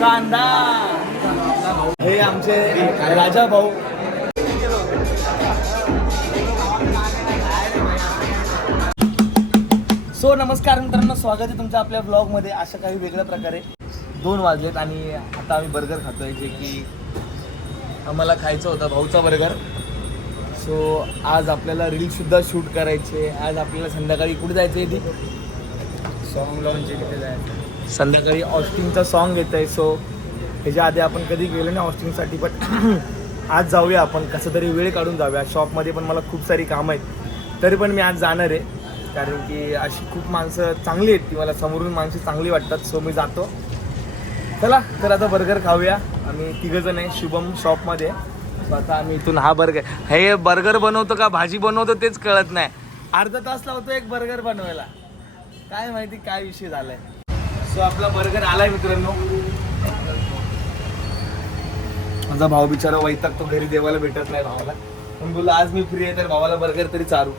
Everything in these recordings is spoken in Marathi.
कांदा. हे आमचे राजा भाऊ. सो नमस्कार मित्रांनो स्वागत आहे तुमचं आपल्या ब्लॉगमध्ये अशा काही वेगळ्या प्रकारे. दोन वाजलेत आणि आता आम्ही बर्गर खातोय जे की आम्हाला खायचं होतं भाऊचा बर्गर सो आज आपल्याला रीलसुद्धा शूट करायचे. आज आपल्याला संध्याकाळी कुठे जायचं आहे ती? सॉन्ग लॉन्च केलेलं आहे. संध्याकाळी ऑस्टिनचं सॉन्ग येत आहे सो ह्याच्या आधी आपण कधी गेलो नाही ऑस्टिनसाठी पण आज जाऊया आपण. कसं तरी वेळ काढून जाऊया. शॉपमध्ये पण मला खूप सारी कामं आहेत. तरी पण मी आज जाणार आहे. कारण की अशी खूप माणसं चांगली आहेत. ती मला समोरून माणसं चांगली वाटतात सो मी जातो. चला तर आता बर्गर खाऊया. आम्ही तिघंजण आहे शुभम शॉपमध्ये सो आता आम्ही इथून हा बर्गर हे बर्गर बनवतो का भाजी बनवतो तेच कळत नाही. अर्धा तास लावतो एक बर्गर बनवायला. काय माहिती काय विषय झालाय? सो आपला बर्गर आलाय मित्रांनो. माझा भाऊ बिचारा वैताग तो घरी देवाला भेटत नाही भावाला. पण बोलला आज मी फ्री आहे तर भावाला बर्गर तरी चारू.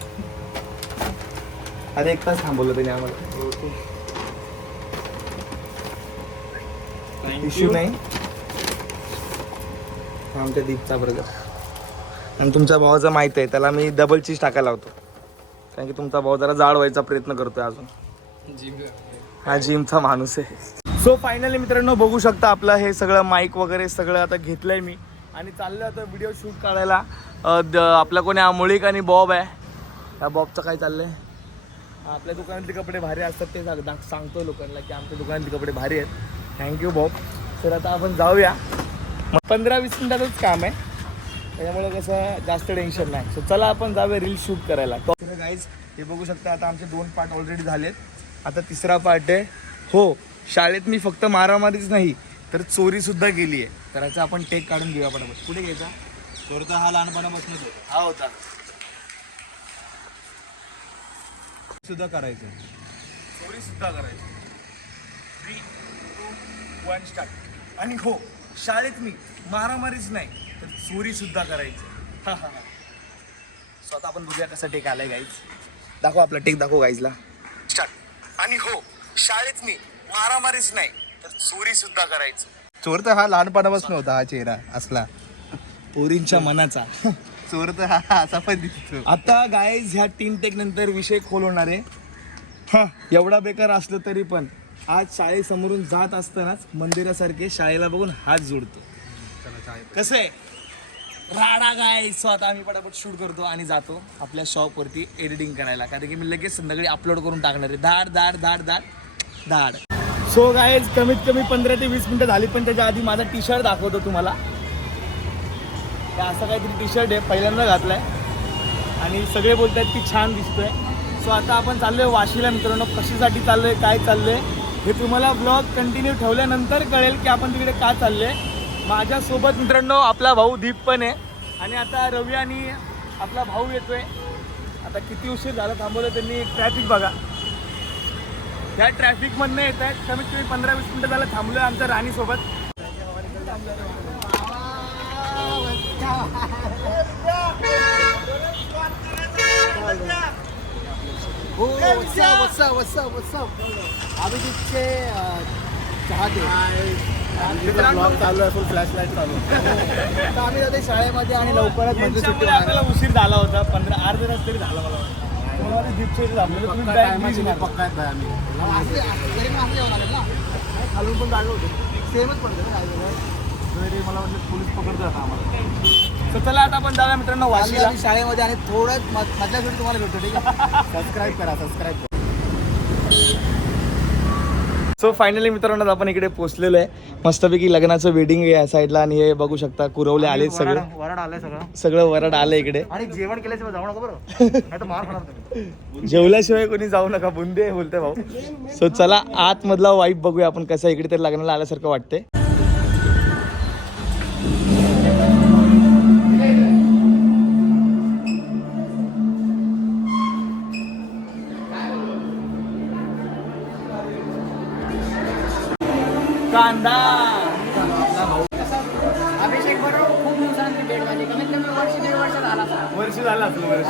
अरे एक तास थांबवलं त्याने आम्हाला. इश्यू नाही? आमच्या दीपचा बर्गर. आणि तुमच्या भावाचं माहीत आहे त्याला मी डबल चीज टाकायला लावतो. कारण की तुमचा भाऊ जरा जाड व्हायचा प्रयत्न करतोय अजून. हा जिमचा माणूस आहे. सो फायनली मित्रांनो बघू शकता आपलं हे सगळं माईक वगैरे सगळं आता घेतलंय मी. आणि चाललं आता व्हिडिओ शूट काढायला. आपला कोणी अमोलिक आणि बॉब आहे. त्या बॉबचं काय चाललंय? आपल्या दुकानातले कपडे भारी असतात ते सांगतो लोकांना की आमच्या दुकानातले कपडे भारी आहेत. Thank you Bob. तर आता आपण जाऊया. मग पंधरा वीस मिनिटाचंच काम आहे. त्याच्यामुळे कसं जास्त टेन्शन नाही. सो चला आपण जाऊया रील शूट करायला. गाईज हे बघू शकता आता आमचे दोन पार्ट ऑलरेडी झालेत. आता तिसरा पार्ट आहे. हो शाळेत मी फक्त मारामारीच नाही तर चोरी सुद्धा आहे. तर याचा आपण टेक काढून घेऊया आपण कुठे घ्यायचा. चोरता हा लहानपणापासूनच होता हा होता. सुद्धा करायचं. चोरी सुद्धा करायचं. थ्री टू वन स्टार्ट आणि हो शाळेत मी मारामारीच नाही तर चोरी सुद्धा करायचं. हा हा हा. स्वतः आपण बघूया कसा टेक आलाय गाईज दाखव आपला टेक दाखव गाईजला स्टार्ट आणि हो शाळेत मी मारामारीच नाही तर चोरी सुद्धा करायचं. चोर तर हा लहानपणापासून होता हा चेहरा असला. पोरींच्या मनाचा. चोर तर हा असा पण दिसतो. आता गायज ह्या तीन टेक नंतर विषय खोल होणार आहे. हा एवढा बेकार असलं तरी पण आज शाळेसमोरून जात असतानाच मंदिरासारखे शाळेला बघून हात जोडतो. कसं आहे? राडा गाय सो आता आम्ही पटापट शूट करतो आणि जातो आपल्या शॉपवरती एडिटिंग करायला. कारण की मी लगेच संध्याकाळी अपलोड करून टाकणार आहे. धाड धाड धाड धाड धाड. सो गाय कमीत कमी पंधरा ते वीस मिनिटं झाली पण त्याच्या आधी माझा टी शर्ट दाखवतो तुम्हाला. असं काहीतरी टी शर्ट आहे. पहिल्यांदा घातलाय. आणि सगळे बोलत आहेत की छान दिसतोय. सो आता आपण चाललोय वाशीला मित्रांनो. कशासाठी चाललोय काय चाललंय हे तुम्हाला ब्लॉग कंटिन्यू ठेवल्यानंतर कळेल की आपण तिकडे का चाललोय. माझ्यासोबत मित्रांनो आपला भाऊ दीप पण आहे. आणि आता रवी आणि आपला भाऊ येतोय. आता किती उशीर झाला थांबवलं त्यांनी ट्रॅफिक बघा. त्या ट्रॅफिकमधनं येत आहेत. कमीत कमी पंधरा वीस मिनटं झालं थांबलोय आमच्या राणीसोबत. हो, अभिजितचे चहा मित्रांनो, चालू फ्लॅश लाइट चालू. तर आम्ही जाते शाळेमध्ये आणि लवकरच मध्ये सुट्टी. आपल्याला उशीर झाला होता पंधरा अर्धा तास तरी झाला मला तरी पण खालून होते. सेमच पडते काय. तरी मला पोलीस पकडतात आम्हाला. चला आता आपण जाऊया मित्रांनो वाशीला. शाळेमध्ये आणि थोडं मधल्यासाठी तुम्हाला भेटतो ठीक आहे? सबस्क्राईब करा सबस्क्राईब करा. सो फायनली मित्रांनो आपण इकडे पोहोचलेलो आहे. मस्तपैकी लग्नाचं वेडिंग आहे या साईडला आणि हे बघू शकता कुरवले आले सगळे. वराड आलंय सगळं. सगळं वरड आलं इकडे. आणि जेवण केल्याशिवाय जाऊ नका बरं. नाही तर मार खाणार तुम्ही. जेवल्याशिवाय कोणी जाऊ नका बुंदे बोलते भाऊ. सो चला आतमधला वाईफ बघूया आपण कसं इकडे तर लग्नाला आल्यासारखं वाटतंय. कांदा. अभिषेक बरोबर खूप दिवसानंतर भेट झाली. कमीत कमी वर्ष दीड वर्ष झाला वर्ष झालं असेल वर्ष.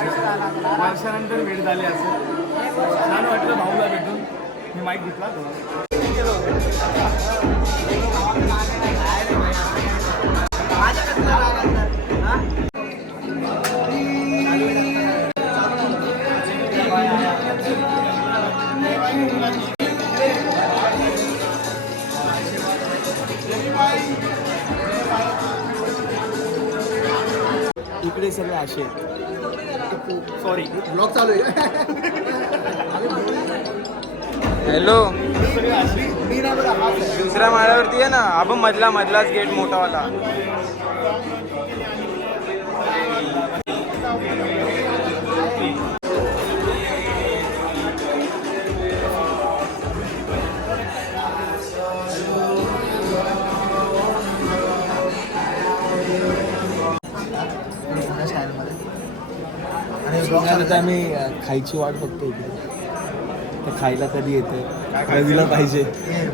वर्षानंतर भेट झाली असेल. छान वाटलं भाऊला भेटून. मी माईक घेतला. इकडे सगळे असे सॉरी ब्लॉग चालू आहे. हॅलो. दुसऱ्या माळ्यावरती आहे ना. आपण मधला मधलाच गेट मोठावाला. आणि आणि ब्लॉग चालू आता आम्ही अ, खायची वाट बघतो इकडे तर खायला कधी येते रवीला पाहिजे आहे.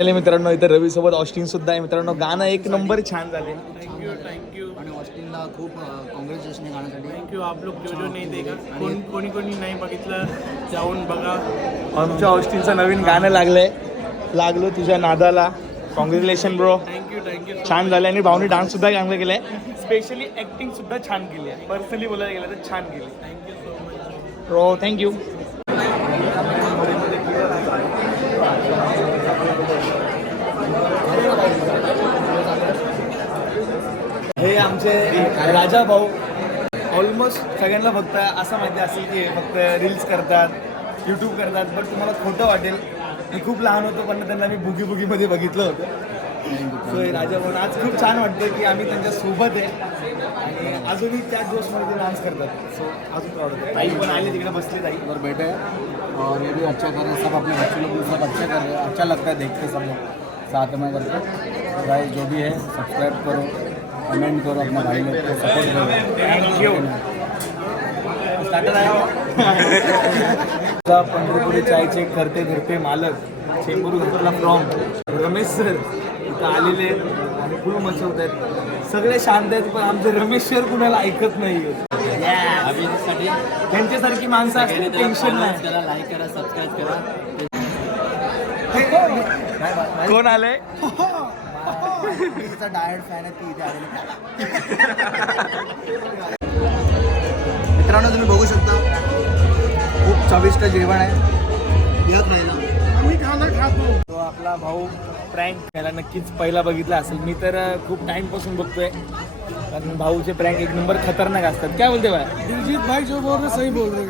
मित्रांनो इथे रवी सोबत ऑस्टिन सुद्धा आहे. मित्रांनो गाणं एक नंबर छान झाले. आणि ऑस्टिनला खूप कॉंग्रॅच्युलेशन आहे गाण्यासाठी. थँक्यू आप लोग जो जो नाही देगा कोण कोणी कोणी नाही बघितलं जाऊन बघा. आमच्या ऑस्टिनचं नवीन गाणं लागलंय. लागलो तुझ्या नादाला. कॉंग्रॅच्युलेशन ब्रो थँक्यू थँक्यू छान झालं आणि भाऊनी डान्स सुद्धा चांगला केलाय. स्पेशली ऍक्टिंग सुद्धा छान केली आहे. पर्सनली बोलायला गेलं तर छान केली. Thank you so much bro thank you हे आमचे राजा भाऊ ऑलमोस्ट सगळ्यांना फक्त असं माहिती असेल की फक्त रील्स करतात यूट्यूब करतात बट तुम्हाला खोटं वाटेल. मी खूप लहान होतो पण त्यांना मी बुगी बुगीमध्ये बघितलं होतं. सो राजा भाऊ आज खूप छान वाटतं की आम्ही त्यांच्यासोबत आहे. आणि अजूनही त्याच जोशमध्ये डान्स करतात. सो अजून प्राऊड ताई पण आले तिकडे बसले ताई. बरं बैठे और ये भी अच्छा कर रहे सब अपने बच्चे लोग सब अच्छा कर रहे अच्छा लगता है देखते सब लोग. साथ में करके. भाई जो भी है सब्सक्राइब करो. कमेंट करो अपना भाई लोग को सपोर्ट करो। आता पंढरपुरी चायचे करते धरते मालक चेंबूर घातला फ्रॉम रमेश सर इथं आलेले आहेत आणि फुल मचवत आहेत. सगळे शांत आहेत पण आमचे रमेश सर कुणाला ऐकत नाही त्यांच्यासारखी माणसं असतील टेन्शन नाही. लाईक करा सबस्क्राईब करा. कोण? आले तिचा डायट फॅन आहे ती इथे आलेली. मित्रांनो तुम्ही बघू शकता खूप चविष्ट जेवण आहे. येत राहिला. तो आपला भाऊ प्रँक याला नक्कीच पहिला बघितला असेल. मी तर खूप टाइमपासून बघतोय. कारण भाऊचे प्रँक एक नंबर खतरनाक असतात. काय बोलते बाय दिलजीत भाई जो बोल रहे सही बोल रहे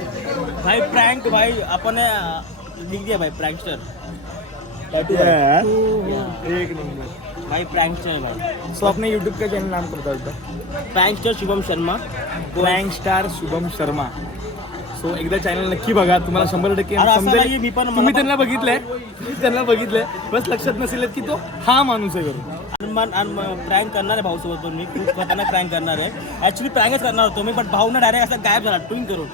भाई प्रैंक भाई अ, लिख दिया भाई प्रैंकस्टर एक नंबर भाई प्रैंकस्टर है। भाई यूट्यूब का चॅनल नाम करता होता prankster Shubham Sharma. Prank star Shubham Sharma. So एकदा चॅनल नक्की बघा. तुम्हाला शंभर टक्के समजेल. मी पण- तुम्ही त्यांना बघितलंय. मी त्यांना बघितलंय. बस लक्षात नसेल की तो हा माणूस आहे करून प्रँक करणार आहे भाऊसोबत पण मी. खूप खतरनाक प्रँक करणार आहे. ऍक्च्युली प्रँकच करणार होतो मी पण भाऊ ना डायरेक्ट असं गायब झाला ट्विंग करून.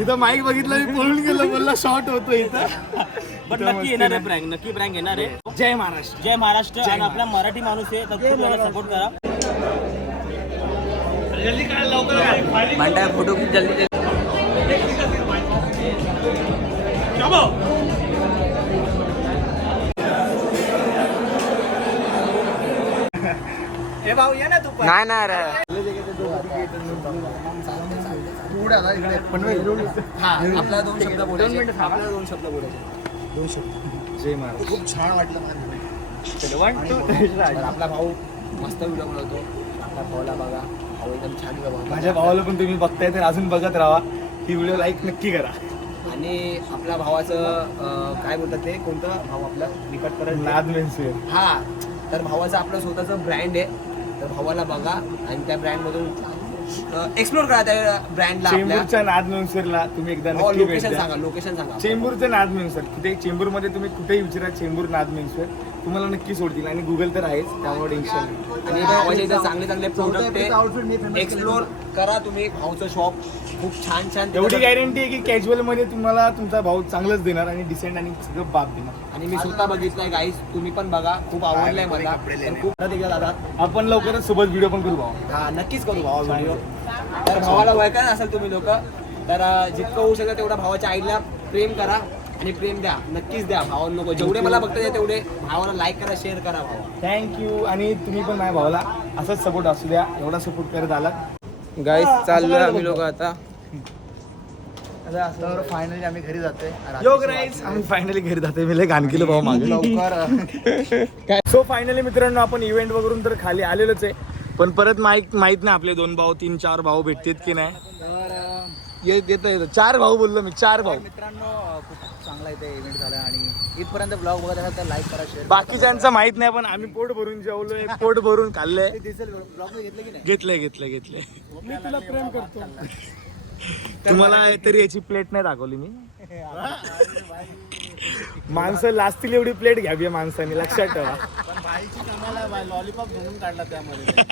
इथं माईक बघितलं मी पळून गेलो. बोलला शॉर्ट होतो इथं. पण नक्की येणार आहे प्रँक नक्की प्रँक येणार आहे. जय महाराष्ट्र. जय महाराष्ट्र. आणि आपला मराठी माणूस आहे तर खूप याला सपोर्ट करा. फोटो खूप जल्दी नाही नाही रे तू पुढे आला इकडे हा आपल्याला दोन शब्द बोलायचे. आपल्याला दोन शब्द बोलायचे. दोन शब्द जय महाराष्ट्र खूप छान वाटलं मला आपला भाऊ मस्त व्हिडिओ बनवतो. आपला भाऊला बघा. भाऊ एकदम छान बनवतो. माझ्या भावाला पण तुम्ही बघताय तर अजून बघत राहा. ही व्हिडिओ लाईक नक्की करा. आणि आपल्या भावाचं काय बोलतात ते? कोणतं? भाऊ आपलं? निकट नाद मेन्सवेअर हा. तर भावाचं आपलं स्वतःचं ब्रँड आहे. तर भावाला बघा. आणि त्या ब्रँडमधून एक्सप्लोर करा त्या ब्रँडला चेंबूरच्या नाद मेन्सवेअरला तुम्ही एकदा हो नक्की भेट लोकेशन द्या. सांगा लोकेशन सांगा. चेंबूरचं नाद मेन्सवेअर कुठे चेंबूरमध्ये तुम्ही कुठेही विचारा चेंबूर नाद मेन्सवेअर तुम्हाला नक्की सोडतील आणि गुगल तर आहेच त्यामुळे टेन्शन नाही. आणि इथे चांगले चांगले प्रोडक्ट आहे. एक्सप्लोर करा तुम्ही भाऊचं शॉप खूप छान छान एवढी गॅरंटी आहे की कॅज्युअलमध्ये तुम्हाला तुमचा भाऊ चांगलंच देणार आणि डिसेंट आणि सगळं बाप देणार. आणि मी स्वतः बघितलंय गाईस तुम्ही पण बघा. खूप आवडलंय मला. तर खूप परत एकदा दादा आपण लवकरच सोबत व्हिडिओ पण करू भाऊ. हा नक्कीच करू भावा व्हिडिओ तर भावाला ओळखत असाल तुम्ही लोक तर जितकं होऊ शकतं तेवढं भावाच्या आईला प्रेम करा. आणि प्रेम द्या नक्कीच द्या भावांना नको. जेवढे मला बघता येईल तेवढे भावाला लाईक करा शेअर करा भावा. थँक्यू आणि तुम्ही पण माझ्या भावाला असाच सपोर्ट असू द्या एवढा सपोर्ट करत आला गाईस चाललोय आम्ही लोक आता. तर फायनली आम्ही घरी जातोय. योग राईस आम्ही फायनली घरी जाते मी लय घाण केलं भाऊ मागे. लवकर. सो फायनली मित्रांनो आपण इव्हेंट वगैरे तर खाली आलेलोच आहे. पण परत माहीत माहीत नाही आपले दोन भाऊ तीन चार भाऊ भेटतात की नाही. येत येतं येतं चार भाऊ बोललो मी चार भाऊ. मित्रांनो चांगला इथे इव्हेंट झाला आणि इथपर्यंत ब्लॉग बघत असाल तर लाईक करा शेअर बाकीच्यांचं माहीत नाही पण आम्ही पोट भरून जेवलोय पोट भरून खाल्लंय. दिसेल ब्लॉग घेतलं की नाही? घेतलंय घेतलंय घेतलंय. मी तुला प्रेम करतो. तुम्हाला तरी याची प्लेट नाही दाखवली मी. माणसं लाजतील एवढी प्लेट घ्यावी माणसाने लक्षात ठेवा. लॉलीपॉप म्हणून काढला त्यामध्ये.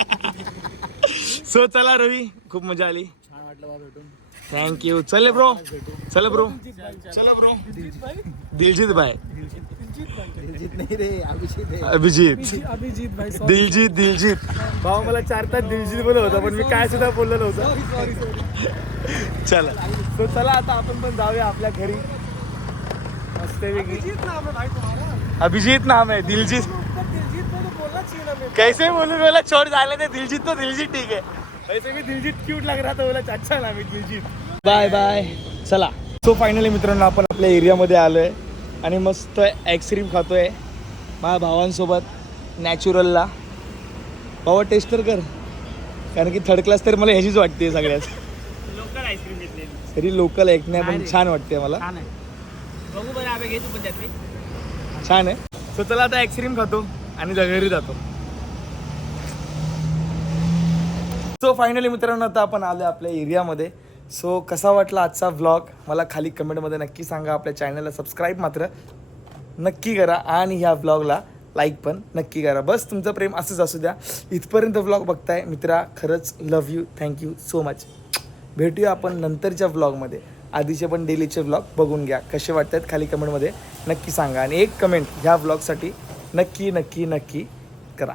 सो चला रवी खूप मजा आली. छान वाटलं बा भेटून. थँक्यू चले ब्रो. चला ब्रो. चला ब्रो. दिलजीत भाई. दिलजित नाही रे अभिजित आहे. अभिजित. दिलजीत दिलजीत. भाऊ मला चार तास दिलजीत बोलत होता पण मी काय सुद्धा बोललो नव्हतं. चला. तो चला आता आपण पण जाऊया आपल्या घरी. मस्तपैकी अभिजीत नाम है दिलजीत. कैसे बोलूं बोला छोड़ डाले थे दिलजीत तो दिलजीत ठीक है वैसे भी दिलजीत क्यूट लग रहा था बोला अच्छा नाम है दिलजीत. बाय बाय चला. सो फायनली मित्रांनो आपण आपल्या एरियामध्ये आलोय आणि मस्त आईस्क्रीम खातोय. माझ्या भावांसोबत नॅचरलला भावा टेस्ट तर कर. कारण की थर्ड क्लास तर मला ह्याचीच वाटते सगळ्यात. लोकल आईस्क्रीम घेतलेली. तरी लोकल ऐकण्या पण छान वाटते मला. छान आहे. बघू बरं आम्ही घे तू पण त्यातली. छान आहे. सो चला आता आईस्क्रीम खातो आणि घरी जातो. सो फायनली मित्रांनो आता आपण आलो आपल्या एरियामध्ये सो कसा वाटला आजचा व्लॉग मला खाली कमेंटमध्ये नक्की सांगा. आपल्या चॅनलला सबस्क्राईब मात्र नक्की करा. आणि ह्या व्लॉगला लाईक पण नक्की करा. बस तुमचं प्रेम असंच असू द्या. इथपर्यंत व्लॉग बघताय. मित्रा खरंच love you thank you so much भेटूया आपण नंतरच्या व्लॉगमध्ये आधीचे पण डेलीचे व्लॉग बघून घ्या. कसे वाटतात खाली कमेंटमध्ये नक्की सांगा. आणि एक कमेंट ह्या व्लॉगसाठी नक्की नक्की नक्की करा.